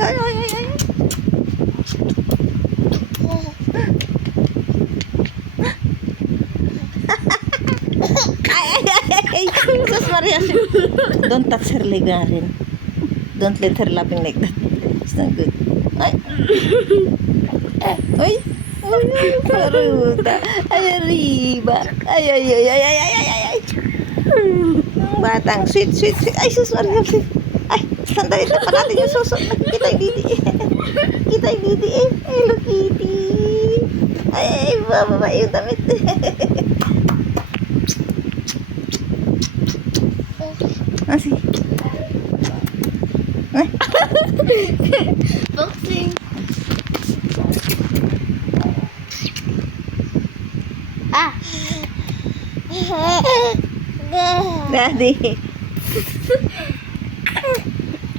Ay, ay, ay, ay. Ay, ay, ay, ay. Sus Maria. Don't touch her leg nga rin. Don't let her laughing like that. It's not good. Ay. Ay. Ay, ay, paruta. Ay, arriba. Ay, ay, ay, ay, ay, ay, ay, ay, ay. Batang, sweet, sweet, sweet. Ay, sus Maria. Ay, sandali na pa natin yung suso. Kita yung didi. Kita yung didi eh. Hello, Kitty. Ay, ay, bababa yung damit. Asi. Ay. Boxing. Ah. Daddy.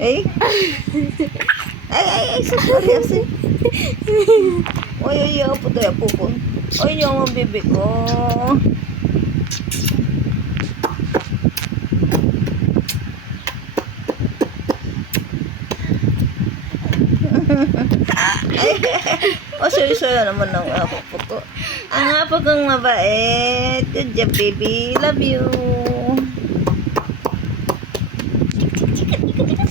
Ay. Ay, ay, ay, sorry, asi. Ay, ay, apo tayo, apo ko. Ay, yung mga bibig ko. O, suyo-suyo naman ng apo ko. Ang apo kong mabait. Good job, baby. Love you. Chika, chika, chika, chika.